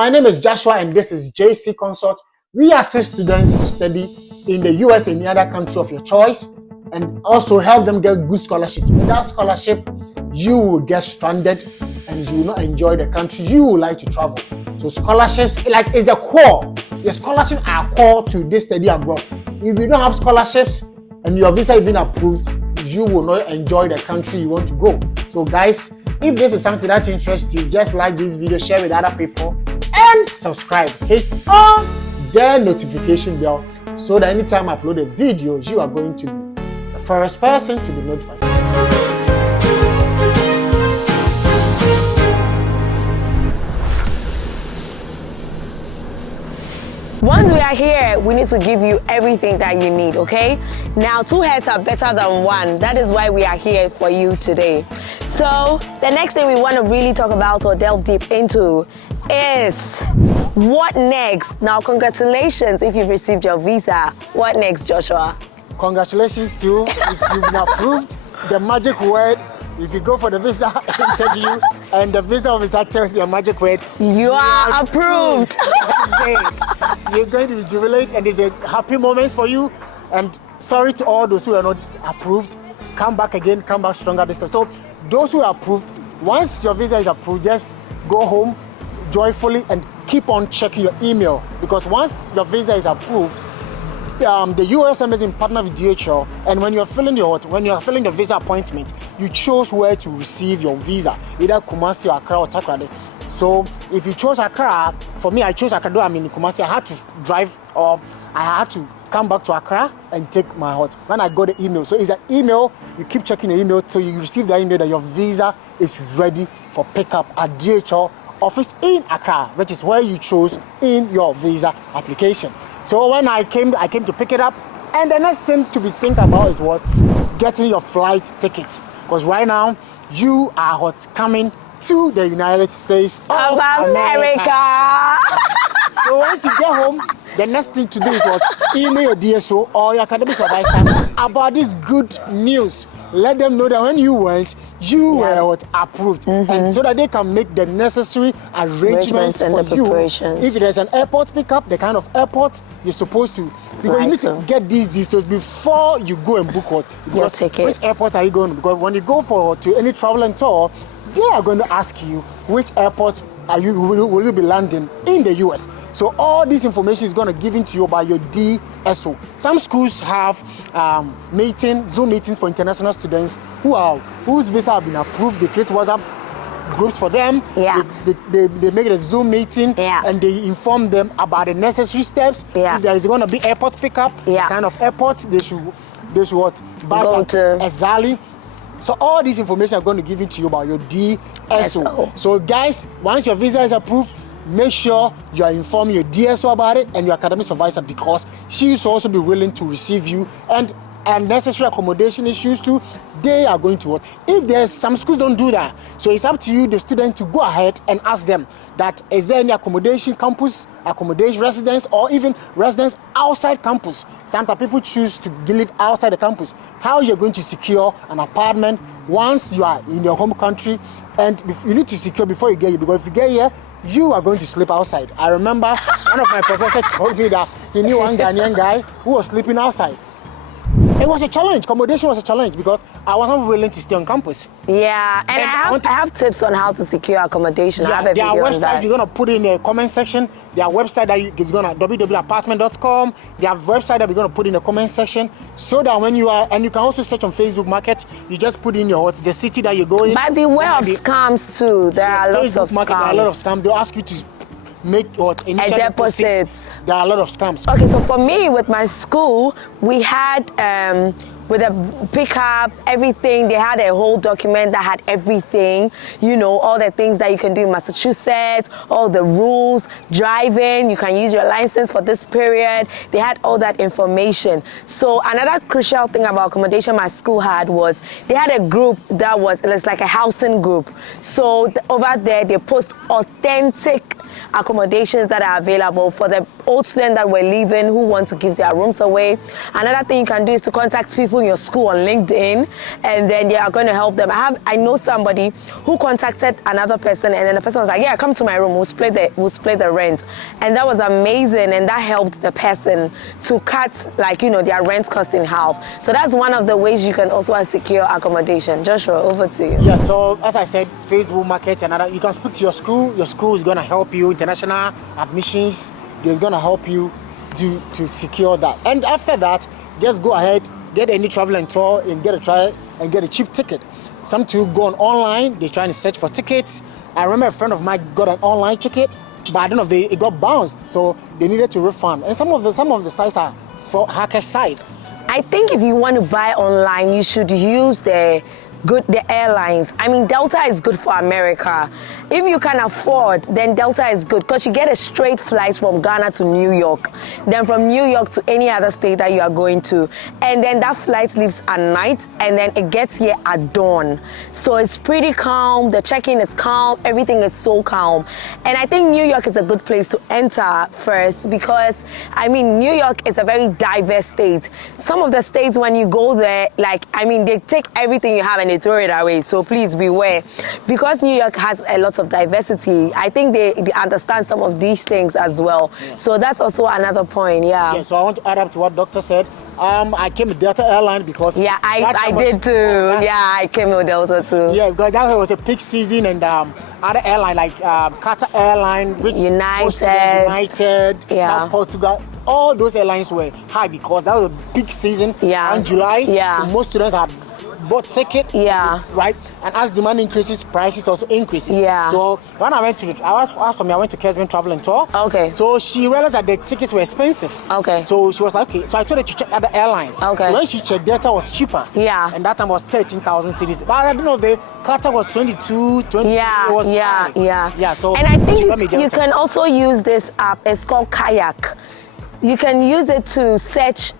My name is Joshua and this is JC Consult. We assist students to study in the US and any other country of your choice and also help them get good scholarships. Without scholarship, you will get stranded and you will not enjoy the country you would like to travel. So scholarships is the core. The scholarships are core to this study abroad. If you don't have scholarships and your visa is being approved, you will not enjoy the country you want to go. So guys, if this is something that interests you, just like this video, share with other people, and subscribe. Hit on the notification bell so that anytime I upload a video, you are going to be the first person to be notified. Once we are here, we need to give you everything that you need, okay? Now, two heads are better than one. That is why we are here for you today. So, the next thing we want to really talk about or delve deep into is what next? Now, congratulations if you've received your visa. What next, Joshua? Congratulations to you if you've been approved. The magic word, if you go for the visa interview and the visa officer tells you a magic word, you are approved. You're going to jubilate and it's a happy moment for you. And sorry to all those who are not approved. Come back again, come back stronger this time. So those who are approved, once your visa is approved, just go home joyfully and keep on checking your email, because once your visa is approved, the US Embassy in partner with DHL, and when you're filling the visa appointment, you chose where to receive your visa, either Kumasi or Accra or Takoradi. So if you chose Accra, for me I chose Accra, though I'm in Kumasi, I had to drive or I had to come back to Accra and take my hot. When I got the email, so it's an email, you keep checking the email till you receive the email that your visa is ready for pickup at DHL office in Accra, which is where you chose in your visa application. So when I came to pick it up, and the next thing to be thinking about is what? Getting your flight ticket. Because right now, you are coming to the United States of America. So once you get home, the next thing to do is what? Email your DSO or your academic supervisor about this good news. Let them know that when you went, you were approved, and so that they can make the necessary arrangements for you. If there's an airport pickup, the kind of airport you're supposed to, because you need to get these details before you go and book what. Because which airport are you going to? Because when you go to any travel and tour, they are going to ask you which airport will you be landing in the US. So all this information is going to be given to you by your DSO. Some schools have Zoom meetings for international students whose visa have been approved. They create WhatsApp groups for them. They make a Zoom meeting and they inform them about the necessary steps. If there is going to be airport pickup, kind of airport they should what? Go to. Exactly. So all this information I'm going to give it to you about your DSO. So guys, once your visa is approved, make sure you are informing your DSO about it and your academic supervisor, because she will also be willing to receive you, and necessary accommodation issues too, they are going to work. If there's some schools don't do that, so it's up to you, the student, to go ahead and ask them that is there any accommodation campus, accommodation residence, or even residence outside campus. Sometimes people choose to live outside the campus. How you're going to secure an apartment once you are in your home country, and you need to secure before you get here, because if you get here, you are going to sleep outside. I remember one of my professors told me that he knew one Ghanaian guy who was sleeping outside. It was a challenge. Accommodation was a challenge because I wasn't willing to stay on campus. Yeah, and I have tips on how to secure accommodation. I have a video on that. You're going to put in the comment section. Their website is going to www.apartment.com. Their website that we're going to put in the comment section, so that when you are, and you can also search on Facebook Market, you just put in the city that you're going. But beware of scams too. There are lots of scams. There are a lot of scams. They'll ask you to make a deposit. There are a lot of scams. Okay, so for me, with my school, we had with a pickup, everything. They had a whole document that had everything, all the things that you can do in Massachusetts, all the rules, driving, you can use your license for this period. They had all that information. So another crucial thing about accommodation my school had was they had a group that was like a housing group. So over there, they post authentic accommodations that are available for the old students that were leaving who want to give their rooms away. Another thing you can do is to contact people in your school on LinkedIn, and then they are going to help them. I know somebody who contacted another person, and then the person was like, yeah, come to my room, we'll split the rent. And that was amazing, and that helped the person to cut, like, you know, their rent cost in half. So that's one of the ways you can also secure accommodation. Joshua, over to you. Yeah, so as I said, Facebook Market, and you can speak to your school. Your school is going to help you. International admissions is going to help you to secure that. And after that, just go ahead, get any traveling tour and get a cheap ticket. Some too go online, they're trying to search for tickets. I remember a friend of mine got an online ticket, but I don't know if it got bounced, so they needed to refund. And some of the sites are for hacker sites. I think if you want to buy online, you should use the airlines. I mean, Delta is good for America. If you can afford, then Delta is good because you get a straight flight from Ghana to New York, then from New York to any other state that you are going to, and then that flight leaves at night, and then it gets here at dawn. So it's pretty calm, the check-in is calm, everything is so calm. And I think New York is a good place to enter first because, I mean, New York is a very diverse state. Some of the states, when you go there, like, I mean, they take everything you have and they throw it away, so please beware. Because New York has a lot of diversity, I think they understand some of these things as well. Yeah. So that's also another point, yeah. So I want to add up to what Doctor said. I came with Delta Airline because... Yeah, I did too. I came with Delta too. Yeah, because that was a peak season, and other airline like Qatar Airline, which United, Portugal, all those airlines were high because that was a peak season in July. So most students had bought ticket, right? And as demand increases, prices also increases. So when I went to I went to Kesman Traveling Tour. Okay. So she realized that the tickets were expensive. Okay. So she was like, okay. So I told her to check out the airline. Okay. So when she checked, Delta was cheaper. And that time was 13,000 cities. But I don't know, the Qatar was 22, 20. So and I think you can also use this app. It's called Kayak. You can use it to search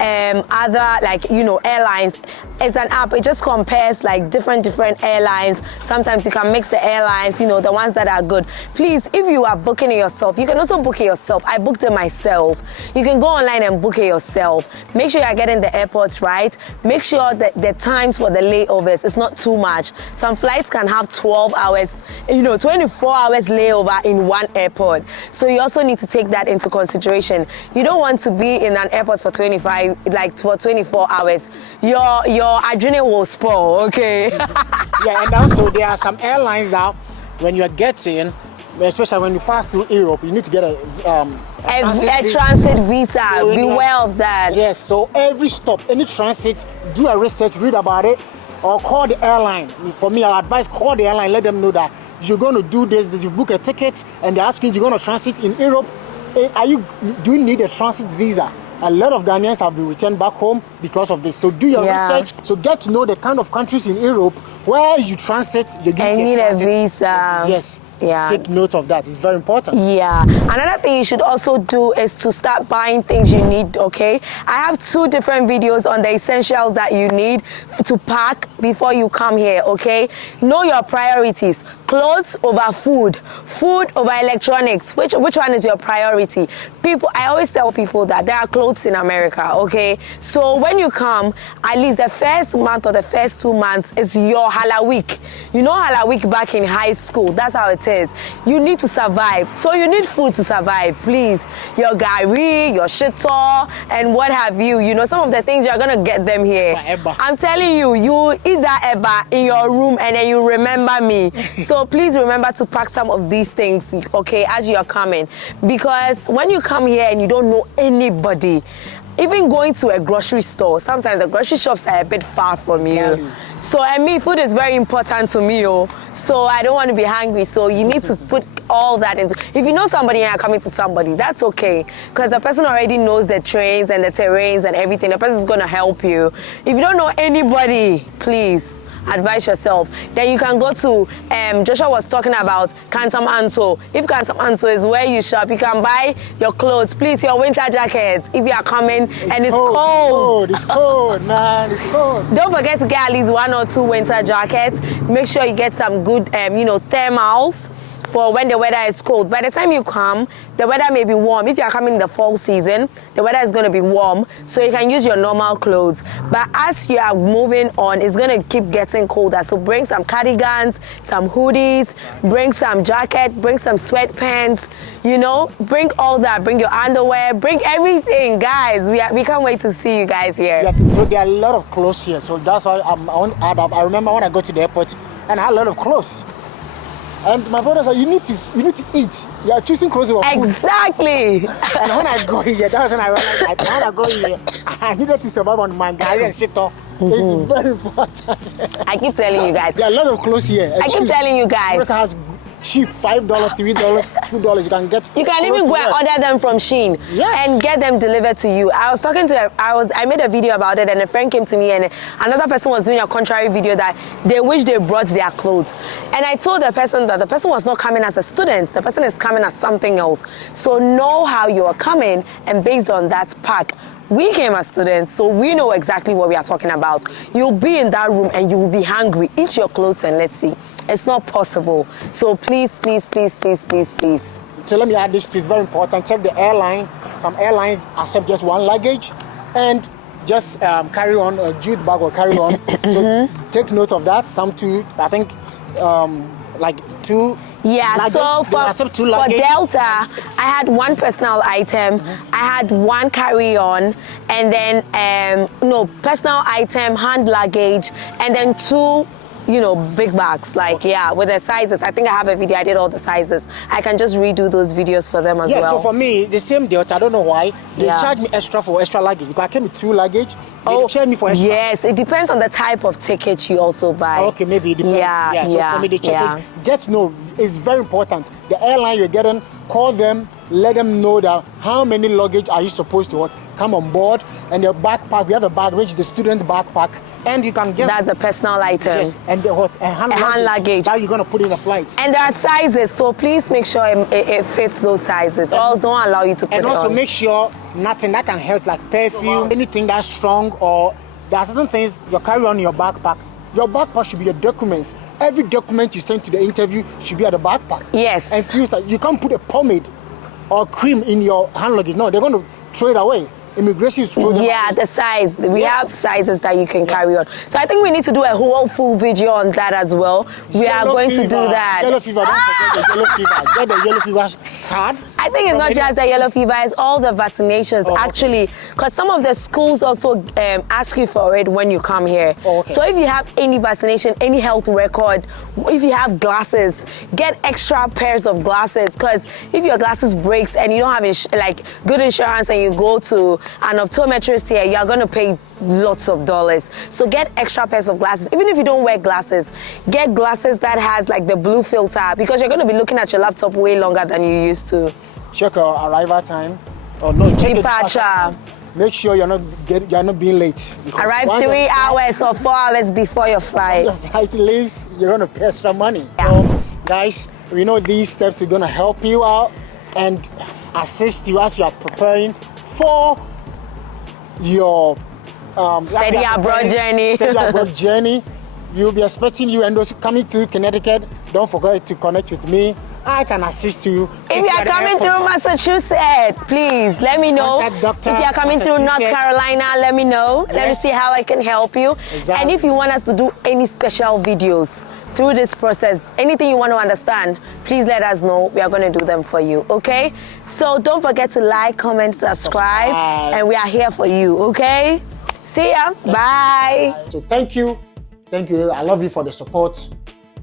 other, like, you know, airlines. It's an app. It just compares like different airlines. Sometimes you can mix the airlines, you know, the ones that are good. Please, if you are booking it yourself, you can also book it yourself. I booked it myself. You can go online and book it yourself. Make sure you're getting the airports right. Make sure that the times for the layovers is not too much. Some flights can have 12 hours, you know, 24 hours layover in one airport. So you also need to take that into consideration. You don't want to be in an airport for 24 hours. Your adrenaline will spoil, okay? And also there are some airlines that when you're getting, especially when you pass through Europe, you need to get a transit visa. Beware of that. Yes, so every stop, any transit, do a research, read about it, or call the airline. For me, I advise call the airline, let them know that you're going to do this, you book a ticket, and they're asking you're going to transit in Europe. Do you need a transit visa? A lot of Ghanaians have been returned back home because of this. So do your research. So get to know the kind of countries in Europe where you transit. You need a visa. Yes. Take note of that. It's very important. Another thing you should also do is to start buying things you need, okay? I have 2 different videos on the essentials that you need to pack before you come here, okay? Know your priorities. Clothes over food. Food over electronics. Which one is your priority? I always tell people that there are clothes in America, okay? So when you come, at least the first month or the first 2 months is your Hala week. You know Hala week back in high school. That's how it is. You need to survive. So you need food to survive, please. Your gari, your shito, and what have you. You know, some of the things you're going to get them here. I'm telling you, you eat that eba in your room and then you remember me. So please remember to pack some of these things, okay, as you're coming. Because when you come here and you don't know anybody, even going to a grocery store, sometimes the grocery shops are a bit far from you. So, and me, food is very important to me, so I don't want to be hungry. So you need to put all that into. If you know somebody and you're coming to somebody, that's okay, because the person already knows the trains and the terrains and everything. The person's going to help you. If you don't know anybody, please advise yourself. Then you can go to Joshua was talking about Kantam Anto. If Kantam Anto is where you shop, you can buy your clothes. Please, your winter jackets if you are coming and it's cold. It's cold, man. It's cold. Don't forget to get at least 1 or 2 winter jackets. Make sure you get some good thermals for when the weather is cold. By the time you come, the weather may be warm. If you are coming in the fall season, the weather is going to be warm, so you can use your normal clothes. But as you are moving on, it's going to keep getting colder. So bring some cardigans, some hoodies, bring some jacket, bring some sweatpants, you know, bring all that. Bring your underwear, bring everything, guys. We can't wait to see you guys here. Yeah, so there are a lot of clothes here, so that's why I want to add up. I remember when I go to the airport and I had a lot of clothes. And my brother said, you need to eat. You are choosing clothes over food. Exactly. And when I go here, that was when I realized that when I go here, I needed to survive on my gari and shit off. It's very important. I keep telling you guys. There are a lot of clothes here. I keep telling you guys. America has cheap, $5, $3, $2. You can get. You can even go and order them from Shein. Yes. And get them delivered to you. I made a video about it, and a friend came to me, and another person was doing a contrary video that they wish they brought their clothes. And I told the person that the person was not coming as a student. The person is coming as something else. So know how you are coming, and based on that pack. We came as students, so we know exactly what we are talking about. You'll be in that room and you will be hungry. Eat your clothes and let's see. It's not possible. So please, please, please, please, please, please. So let me add this, it's very important. Check the airline. Some airlines accept just one luggage and just carry on a jute bag or carry on. So take note of that. Some two, I think, like two. Yeah, luggage. so for Delta, I had one personal item, I had one carry-on, and then personal item, hand luggage, and then two, big bags, like, with the sizes. I think I have a video, I did all the sizes. I can just redo those videos for them as well. Yeah, so for me, the same Delta, I don't know why, they charge me extra for extra luggage, because I came with two luggage, they charge me for extra. Yes, it depends on the type of ticket you also buy. Okay, maybe it depends. Yeah, so for me, they charge. Get to know, it's very important. The airline you're getting, call them, let them know that how many luggage are you supposed to come on board, and your backpack, we have a bag, which is the student backpack, and you can get... That's a personal item. Yes, and the hand luggage. That you're going to put in the flight. And there are sizes, so please make sure it fits those sizes, or else don't allow you to put it on. And also make sure nothing that can hurt, like perfume, anything that's strong, or there are certain things you carry on in your backpack. Your backpack should be your documents. Every document you send to the interview should be at the backpack. Yes. And please, you can't put a pomade or cream in your hand luggage. No, they're going to throw it away. Immigration is throw them away. The size. We have sizes that you can carry on. So I think we need to do a whole full video on that as well. We are going to do that. Yellow fever, don't forget the yellow fever. Get the yellow fever card. I think it's not just the yellow fever, it's all the vaccinations, actually. Because some of the schools also ask you for it when you come here. So if you have any vaccination, any health record, if you have glasses, get extra pairs of glasses. Because if your glasses breaks and you don't have good insurance and you go to an optometrist here, you're going to pay lots of dollars. So get extra pairs of glasses. Even if you don't wear glasses, get glasses that has like the blue filter, because you're going to be looking at your laptop way longer than you used to. Check your arrival time. Or no, check departure. Make sure you're not being late. Arrive 3 hours or 4 hours before your flight. Once your flight leaves, you're going to pay extra money. So, guys, we know these steps are going to help you out and assist you as you are preparing for your steady abroad journey. We'll be expecting you, and those coming through Connecticut, don't forget to connect with me. I can assist you. If you are coming through Massachusetts, please let me know. If you are coming through North Carolina, let me know. Let me see how I can help you. And if you want us to do any special videos through this process, anything you want to understand, please let us know. We are going to do them for you, okay? So don't forget to like, comment, subscribe, and we are here for you, okay? See ya. Bye. So thank you. I love you for the support.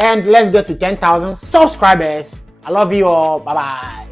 And let's get to 10,000 subscribers. I love you all. Bye-bye.